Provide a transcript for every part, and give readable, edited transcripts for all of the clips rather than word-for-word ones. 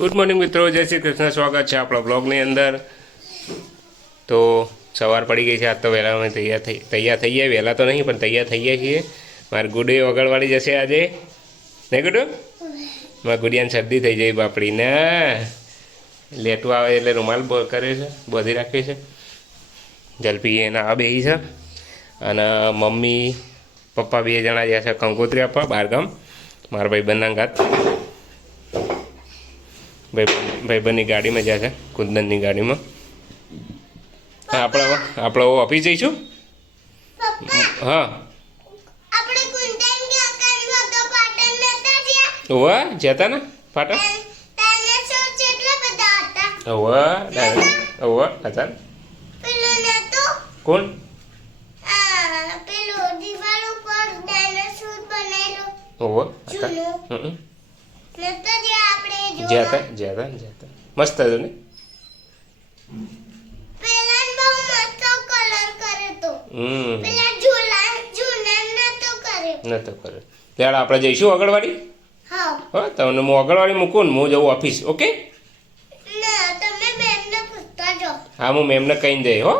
Good morning મિત્રો, જય શ્રી કૃષ્ણ. સ્વાગત છે આપણા બ્લોગની અંદર. તો સવાર પડી ગઈ છે. આજ તો વહેલા અમે તૈયાર થઈ ગયા. વહેલા તો નહીં પણ તૈયાર થઈ ગયા છીએ. મારી ગુડી વગડવાળી જશે આજે, નહીં ગુડુ? મારી ગુડિયાને શરદી થઈ જાય બાપડીને. લેટું આવે એટલે રૂમાલ કરે છે, બોધી રાખે છે. જલપી એના આ બેહી છે અને મમ્મી પપ્પા 2 જણા જ્યાં છે કંકોત્રી આપવા બહારગામ. મારા ભાઈબંધના ઘાત ભાઈબંધની ગાડીમાં જ્યાં છે, કુંદનની ગાડીમાં. આપણે ઓફિસ જઈશું. હા ઓવા જતા ને પાટણ. ઓવા ઓવા હતા. કોણ? ઓવા જ્યાં મસ્ત હતું ને. નતો કરે ત્યારે આપણે જઈશું અગળવાડી. હા તમને હું અગળવાડી મૂકું ને હું જવું ઓફિસ. ઓકે હા હું મેમને કહીને જઈ. હો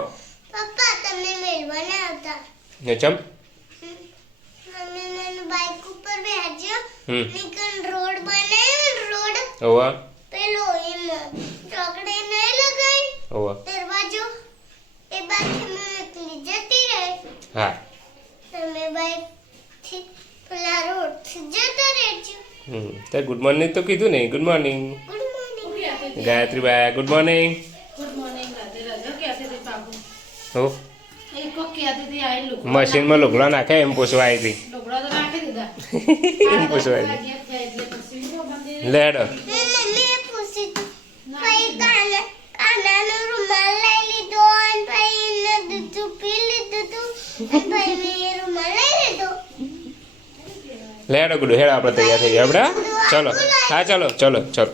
ચમ ઓવા ઓવા હા તે ગુડ મોર્નિંગ તો કીધું ને. ગુડ મોર્નિંગ ગાયત્રી બાય. Good morning. હો મશીનમાં લુગડા નાખે એમ પૂછવા આવી હતી. એમ પૂછવા આવી લેડો. લેડો ગુડુ હેડ આપણે તૈયાર થઈ ગયા આપણે. ચલો હા ચલો ચલો ચલો.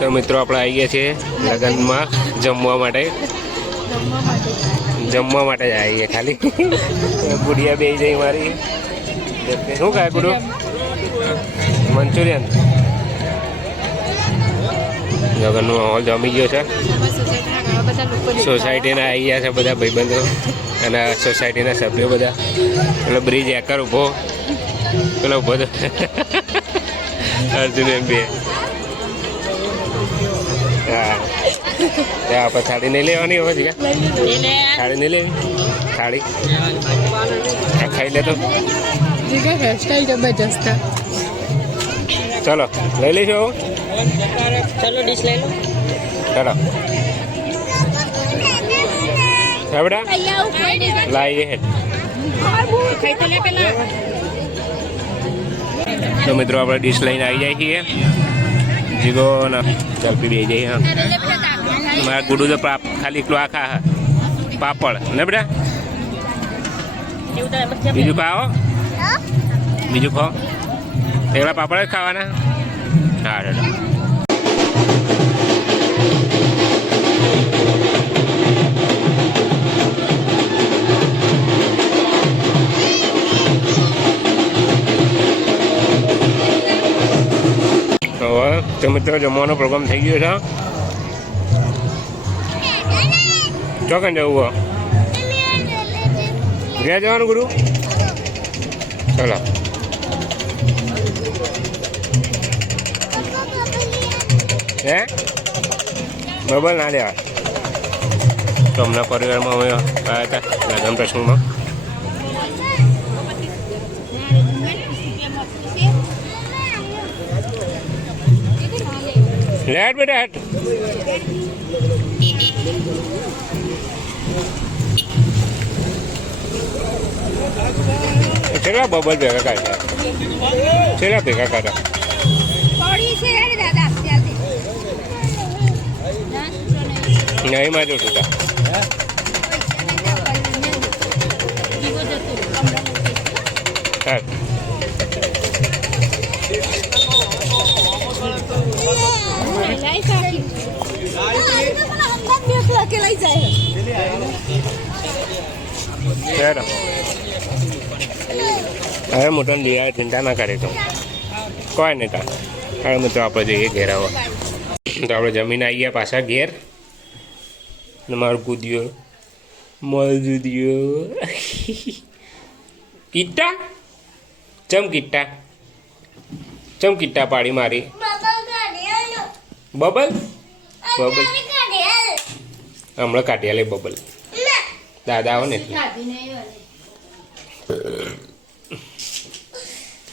તો મિત્રો આપણે આવી ગયા છીએ લગ્નમાં જમવા માટે. જમવા માટે જ આવીએ ખાલી. ગુડિયા બે જઈ મારી. શું ખાય ગુડુ? મંચુરિયન. જગનનો માહોલ જમી ગયો છે. સોસાયટીના આવી ગયા છે બધા ભાઈબંધો અને સોસાયટીના સભ્યો બધા. પેલો બ્રિજ એકર ઊભો, પેલો ઊભો તો અર્જુન એમ બે. હા આપણે થાળી નહીં લેવાની હવે છે. થાળી નહીં લેવી. થાળી ખાઈ લે તો. ચલો લઈ લઈશું. ચલો ડીશ લઈ લો. ચલો બેટા લાવીએ હેડ. તો મિત્રો આપણે ડીશ લઈને આવી જાય છીએ. જીગો ને જલ્પી બે જઈએ. હા મારા ગુડુ તો ખાલી એકલું આખા પાપડ ને બેટા. બીજું ખાઓ, બીજું ખાઓ. એકલા પાપડ જ ખાવાના. હા દાદા તો મિત્રો જમવાનો પ્રોગ્રામ થઈ ગયો છે. ચોકન જવું ઘેર જવાનું ગુરુ. ચલો હે બરાબર ના લેવા. તો હમણાં પરિવારમાં અમે આવ્યા હતા લગ્ન પ્રસંગમાં. લેટ બેટા હેટ. કેટલા બબલ ભેગા કાઢ્યા? કેટલા ભેગા કાઢ્યા? નહીં માં જો છૂટા. હવે મોટા ચિંતા ના કરે તો કોઈ નહીં. હા મિત્રો આપણે જઈએ ઘેર આવો તો આપણે જમીન આવી ગયા પાછા ઘેર ને મારું કૂદ્યો મજુદ્યો કીટા ચમ કીટા પાડી મારી બબલ બબલ હમણાં કાઢી લે બબલ દાદા આવો ને એટલે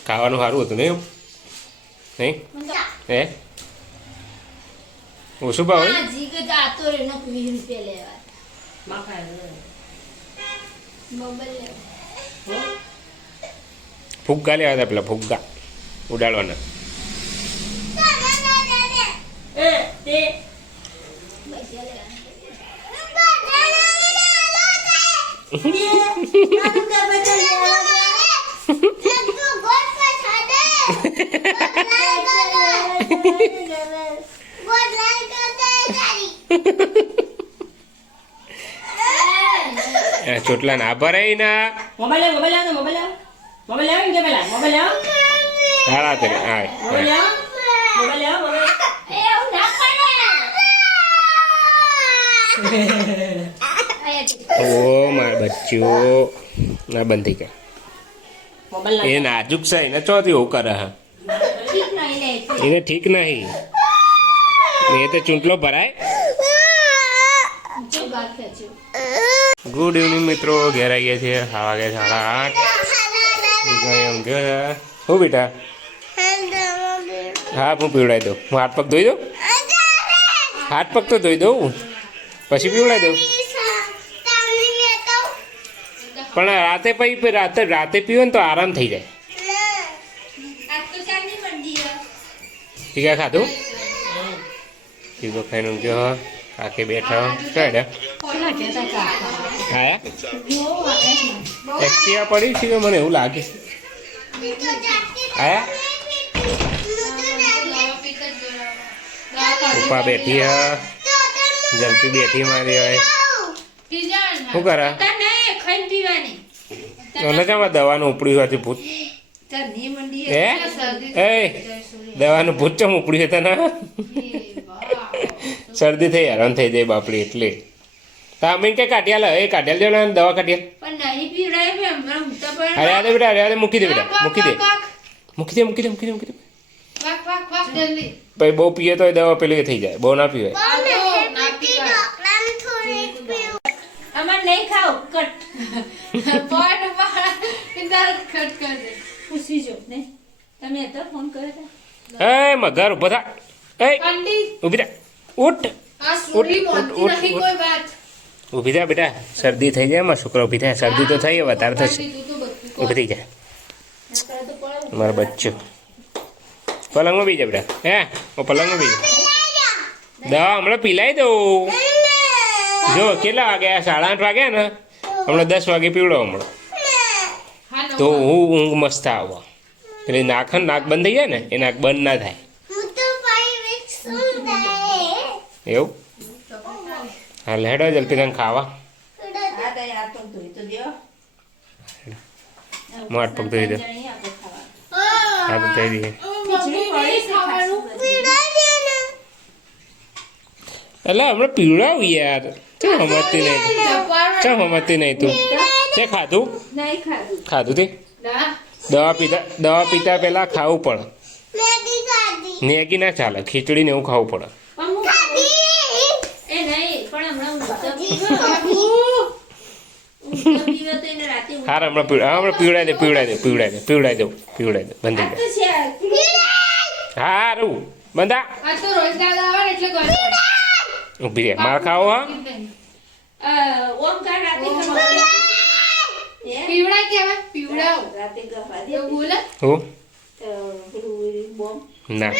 ખાવાનું સારું હતું નહીં નહીં હે ઓછું ભાવ ફુગ્ગા લેવા હતા પેલા ફુગ્ગા ઉડાડવાના ચોટલા ના ભરાય ના હારા તે ઓ માર બચ્ચો ના બંધ થઈ ગયા એ નાજુક છે એને ચોથી એવું કરે હા એને ઠીક નહીં એ તો ચૂંટલો ભરાય ગુડ ઇવનિંગ મિત્રો ઘેર આવી ગયા છે ખાવા ગયા 8:30 હું બેટા હા હું પીવડાવી દઉં હું હાથ પગ ધોઈ દઉં હાથ પગ તો ધોઈ દઉં પછી પીવડાવી દઉં પણ રાતે પછી રાતે પીવો ને તો આરામ થઈ જાય ઠીક ખાધું ઠીકો ખાઈને ઊંઘ્યો કાકે બેઠા ક્યાં હા એક્ટિવા પડી છે મને એવું લાગે આયા પપ્પા બેઠી હા જલ્દી બેઠી મારી હોય શું કરા મને કેમ દવાનું ઉપડ્યું હતી ભૂત એ દવાનું ભૂત ચમ ઉપડ્યું હતા ને શરદી થઈ હેરાન થઈ જાય બાપડી એટલે તામીન કે કાઢ્યા લે એ કાઢ્યા દેવા દવા કાઢ્યા અરે આદે બેટા અરે મૂકી દે બેટા મૂકી દે ભાઈ બહુ પીએ તો દવા પેલી થઈ જાય બહુ ના પીવાય એ મગર ઉભો થા એ ઉભી થા ઉઠ ઊભી થા બેટા શરદી થઈ જાય મારા છોકરા ઊભી થાય શરદી તો થઈ વધારે થશે ઊભી થઈ જાય મારો બચ્ચો પલંગમાં બી જાય બેટા હે પલંગમાં બી દવા હમણાં પીલાઈ દઉં જો કેટલા વાગ્યા 8:30 વાગ્યા ને હમણાં 10 વાગે પીવડો હમણાં તો હું ઊંઘ મસ્ત આવવા પેલી નાક બંધ થઈ જાય ને એ નાક બંધ ના થાય એવું હા લેડો જલ્દી તને ખાવા હાથ પગ ધોઈ દો હાથ ધોઈ દઈએ એટલે હમણાં પીવડાવું યાર ચમ સમજતી નહીં તું તે ખાધું તે દવા પીતા પહેલા ખાવું પડે મેગી ના ચાલે ખીચડી ને એવું ખાવું પડે હાર હમણાં પીવડાવી દો બંધ થઈ જાય હારું બંધા ઊભી રહે માર ખાવો હા ના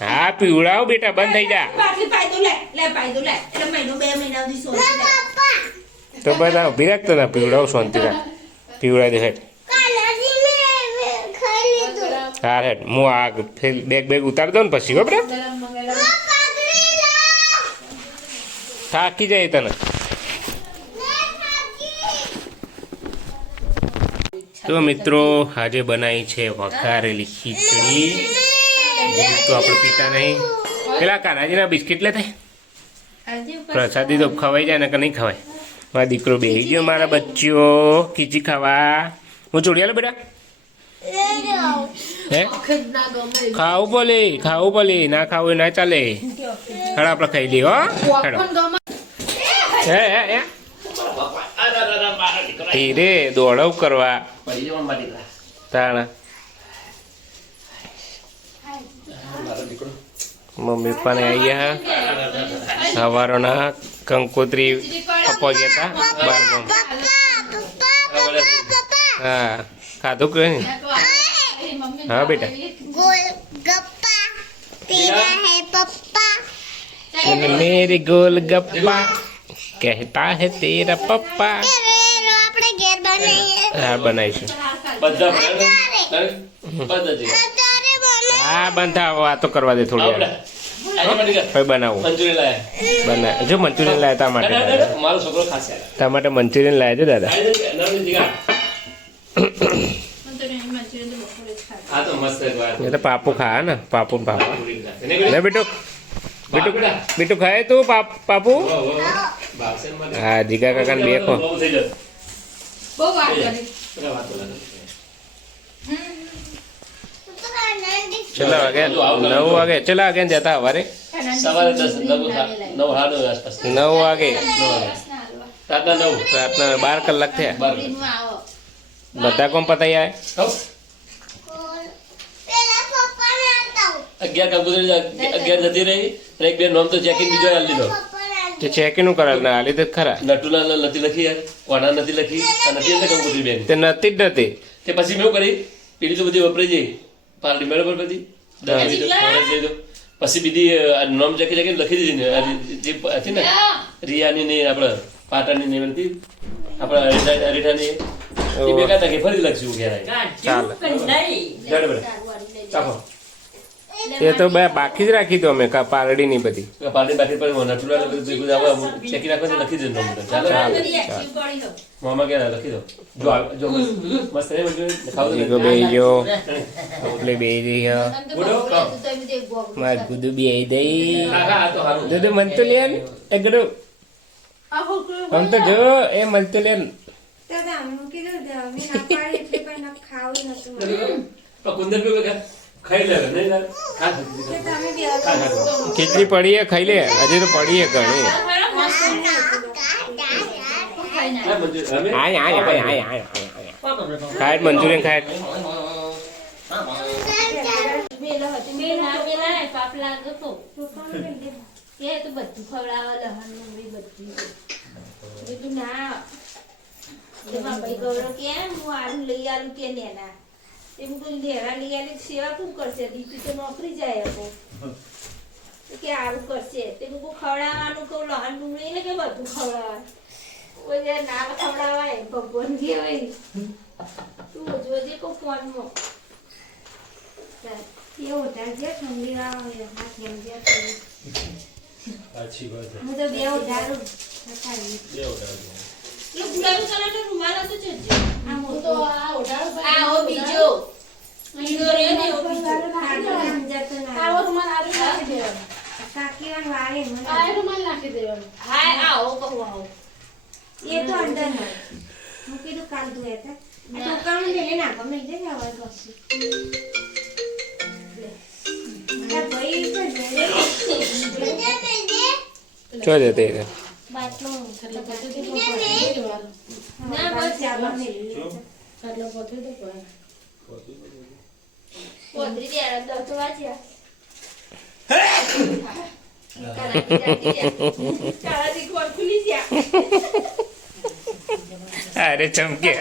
હા પીવડાવ બેટા બંધ થઈ જા તો બધા ઊભી રાખતો ના પીવડાવ શાંતિ રાખ પીવડાવી દે હેઠ હા હેઠ હું આ બેગ ઉતારી દઉં ને પછી બરાબર થાકી જાય તને તો મિત્રો આજે બનાવી છે વઘારેલી ખીચડી. તો આપણે પીતા નહીં. પેલા કાનાજીના બિસ્કિટ લે થાય. પ્રસાદી તો ખવાઈ જાય ને કે નહીં ખવાય. મારા દીકરો બેસી ગયો મારા બચ્ચો ખીચડી ખાવા. હું ચોડિયાલો બેટા હે ખાવું બોલે ના ખાવું એ ના ચાલે. ખડા આપણે ખાઈ લઈએ હો. હે હે હે ધીરે દોડવ કરવા તાણા. મમ્મી પપ્પાને આવી ગયા સવારોના કંકોત્રી આપવા ગયા હતા બાર. હા ખાધું કે નહીં? हाँ बेटा मेरे गोलगप्पा कहता है तेरा पप्पा. हाँ बनाईશું. હા બંધા વાતો કરવા દે થોડી વાર. બનાવું જો મંચુરિયન લાયા તા માટે તા માટે મંચુરિયન લાયા છે દાદા. ये तो पापू खा ना पापू पापा नहीं बेटू बेटू बेटू खाए तू पापू. हाँ जीगा काका ने देखो चला वागे 9 वागे चला वागे जाता हमारे 9 वागे रातना 12 कलाक थे બધા કોમ પતાઈ આય. 11 જતી રહી એક બે નોમ તો ચેકિંગ બીજો હાલ લીધો. તે ચેકિંગ કરાવ ના આલી તો ખરા. નટુલાલ નથી લખી યાર વાડા નથી લખી અને નથી અંદર કંકોત્રી બેન તે નથી જ નથી. તે પછી મેં કરી પેલી તો બધી વપરાઈ જઈ પાર્ટી બરાબર બધી પછી બીજી નોમ ચેકી લખી દીધી ને જે હતી ને રિયાની ને આપણે પાટાની ને બધી આપણે રીઠાની એ બે કહેતા કે ફરી લખશું ઘેર ચાલો. તે તો બે બાકી જ રાખી તો અમે પારડી ની બધી પાર્ટી બાકી પર નટુલાલ ચેકી રાખવા લખી દે નોમ. ચાલો મામા કે લખી દો જો મસ્ત હે ખાવ જીગો બેજો એટલે બેજી માર ગુદુ બેઈ દઈ દુદુ મંતુલિયન એકડો હમ તો જો એ મંતુલિયન કુંદર પે ખાઈ લે નહીં ખીચડી પડી હે ખાઈ લે. હજી તો પડી હે ઘણી. ખાય મંચુરિયન ખાય. સેવા શું કરશે દીકરી તો નોકરી જાય કે આવું કરશે તે ખવડાવવાનું કહું લહન ડુંગળી ને કે બધું ખવડાવવાનું કોઈ ના ખવડાવાય ભગવાન કહેવાય. તું જોજે કો ફોનમાં એવું જે ઠંડી હાથ એમ જે હું તો બે ઉધારું ગુલાબી કલર નો રૂમાલ હતો છે આ મોટો આ ઓઢાળો આ બીજો લીડો રે ને ઓ બીજો આ રૂમાલ આલુ નાખી દેવાનો કાકીવાન વાળે મને આ રૂમાલ નાખી દેવાનો. હા આવો કહું આવો એ તો અંદર હે હું કીધું કાલ ધોયા હતા આ ટોકરામાં લઈ ના ગમે દે ને હવે બસ આ ભાઈ તો ચો જતે રે બાટલો એટલે બધું તો ના બસ ચાબા મેલી એટલે પોતે તો પડે પોતરી દે આ દસ વાગ્યા કાળાજી કોણ ખુલી ગયા અરે ચમકે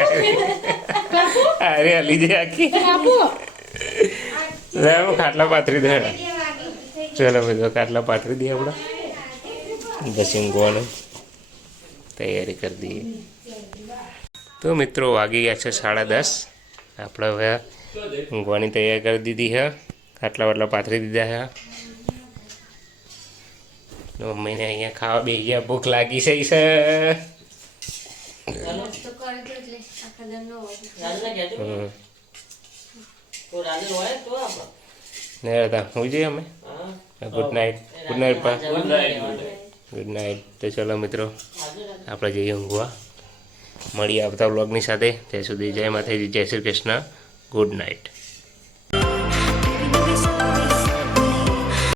અરે હલી જાય આખી. ખાટલા પાથરી દે. ચલો બધો ખાટલા પાથરી દઈએ આપણે. પછી ઊંઘવાનું તૈયારી કરી દઈએ. તો મિત્રો વાગી ગયા છે 10:30. આપણે હવે ઊંઘવાની તૈયારી કરી દીધી છે. ખાટલા વાટલા પાથરી દીધા છે. મમ્મીને અહીંયા ખાવા બેસી ગયા. ભૂખ લાગી છે. તો કરી દો એટલે આખા દરનો રાંધેલા કહેજો. હમ. તો રાંધેલું હોય તો આપણે. ને હતા હોઈ જઈએ અમે. હા. Good night. ગુડ નાઇટ પા. Good night. Good night. Good night. તો ચલો મિત્રો આપણે જઈએ ઊંઘવા. મળીએ આવતા વ્લોગની સાથે. ત્યાં સુધી જય માતાજી, જય શ્રી કૃષ્ણ. Good night.